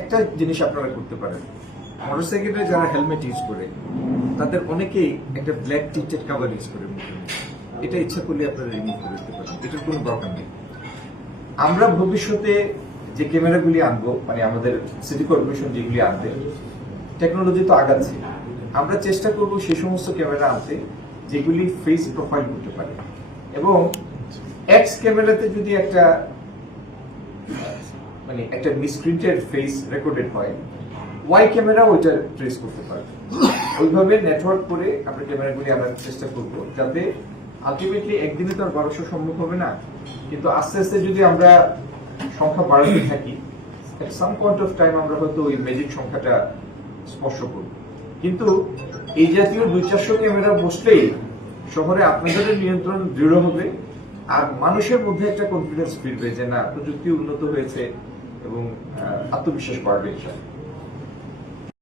একটা জিনিস আপনারা করতে পারেন, মোটরসাইকেলে যারা হেলমেট ইউজ করে তাদের অনেকেই একটা ব্ল্যাক টিন্টেড কভার ইউজ করে মুখে। এটা ইচ্ছা করলে আপনারা রিমুভ করে দিতে পারেন, এটার কোনো দরকার নেই। আমরা ভবিষ্যতে যে ক্যামেরাগুলি আনবো, মানে আমাদের সিটি কর্পোরেশন যেগুলি আনবে, টেকনোলজি তো আগাচ্ছে, আমরা চেষ্টা করব সেই সমস্ত ক্যামেরা আনতে যেগুলি ফেস প্রোফাইল করতে পারে, এবং এক্স ক্যামেরাতে যদি একটা মানে একটা মিসপ্রিন্টেড ফেস রেকর্ডেড হয়, ওয়াই ক্যামেরা ওইটা ট্রেস করতে পারবে। ওইভাবে নেটওয়ার্ক করে আমরা ক্যামেরাগুলি আনার চেষ্টা করব, যাতে আলটিমেটলি একদিনে তো আর 1200 সম্ভব হবে না, কিন্তু আস্তে আস্তে যদি আমরা সংখ্যা বাড়াতে থাকি, at some point of time আমরা হয়তো ওই ম্যাজিক সংখ্যাটা স্পর্শ করব। কিন্তু এই জাতীয় 200-400 ক্যামেরা বসলেই শহরে আপনাদের নিয়ন্ত্রণ দৃঢ় হবে, আর মানুষের মধ্যে একটা কনফিডেন্স ফিরবে যে না, প্রযুক্তি উন্নত হয়েছে, এবং আত্মবিশ্বাস বাড়বে।